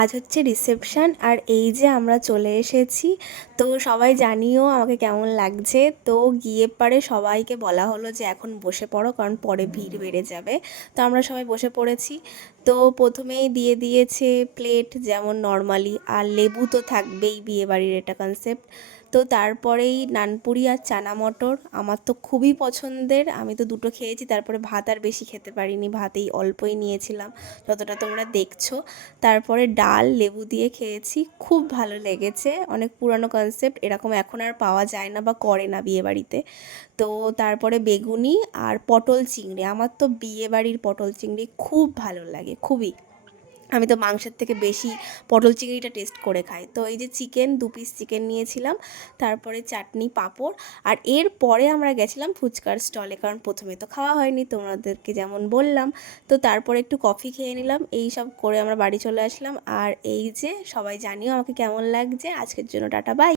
আজ হচ্ছে রিসেপশন আর এই যে আমরা চলে এসেছি। তো সবাই জানিও আমাকে কেমন লাগছে। তো গিয়ে পরে সবাইকে বলা হলো যে এখন বসে পড়ো, কারণ পরে ভিড় বেড়ে যাবে। তো আমরা সবাই বসে পড়েছি। তো প্রথমেই দিয়ে দিয়েছে প্লেট যেমন নর্মালি, আর লেবু তো থাকবেই, বিয়েবাড়ির এটা কনসেপ্ট। তো তারপরেই নানপুরি আর চানা মটর আমার তো খুবই পছন্দের, আমি তো দুটো খেয়েছি। তারপরে ভাত আর বেশি খেতে পারিনি, ভাতেই অল্পই নিয়েছিলাম, যতটা তোমরা দেখছো। তারপরে ডাল লেবু দিয়ে খেয়েছি, খুব ভালো লেগেছে। অনেক পুরানো কনসেপ্ট, এরকম এখন আর পাওয়া যায় না বা করে না বিয়েবাড়িতে। তো তারপরে বেগুনি আর পটল চিংড়ি, আমার তো বিয়েবাড়ির পটল চিংড়ি খুব ভালো লাগে, খুবই। আমি তো মাংসের থেকে বেশি পটল চিংড়িটা টেস্ট করে খাই। তো এই যে চিকেন, 2 পিস চিকেন নিয়েছিলাম, তারপরে চাটনি পাঁপড়। আর এরপরে আমরা গেছিলাম ফুচকার স্টলে, কারণ প্রথমে তো খাওয়া হয়নি তোমাদেরকে যেমন বললাম। তো তারপরে একটু কফি খেয়ে নিলাম, এই সব করে আমরা বাড়ি চলে আসলাম। আর এই যে সবাই জানিও আমাকে কেমন লাগছে। আজকের জন্য টাটা, বাই।